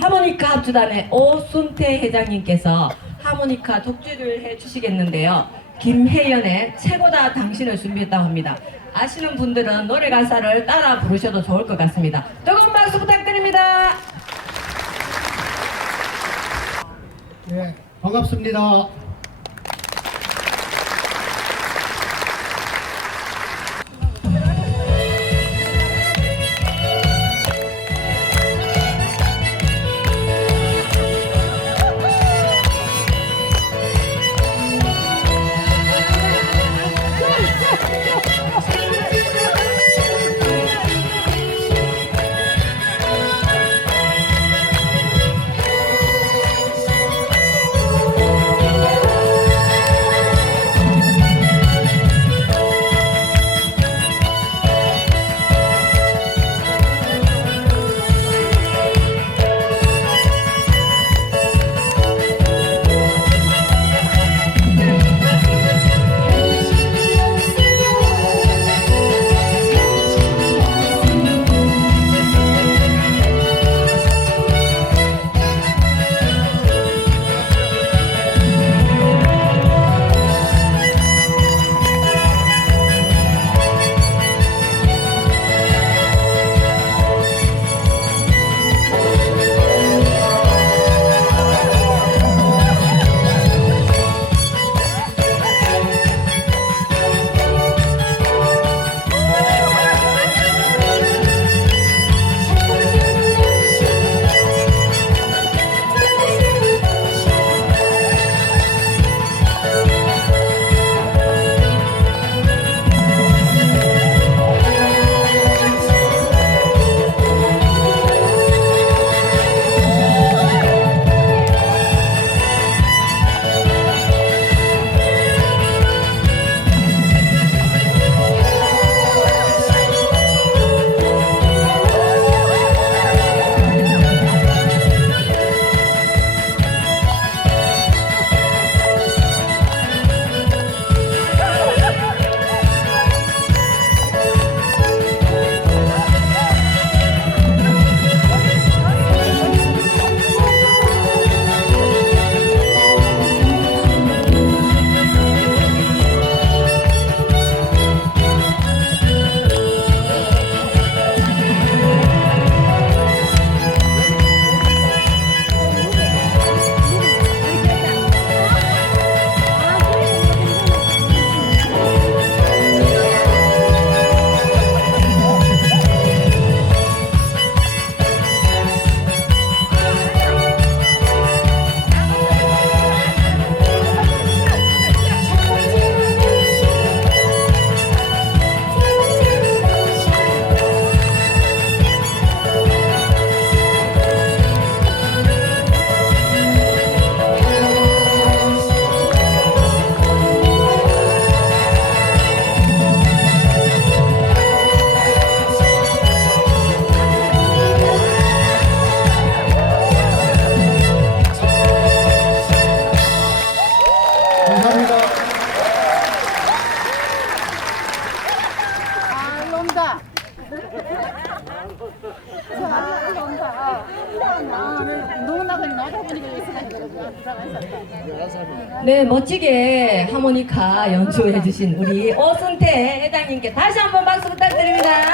하모니카 합주단의 오순태 회장님께서 하모니카 독주를 해주시겠는데요. 김혜연의 최고다 당신을 준비했다고 합니다. 아시는 분들은 노래 가사를 따라 부르셔도 좋을 것 같습니다. 조금 박수 부탁드립니다. 예, 반갑습니다. 네, 멋지게 하모니카 연주해 주신 우리 오순태 회장님께 다시 한번 박수 부탁드립니다.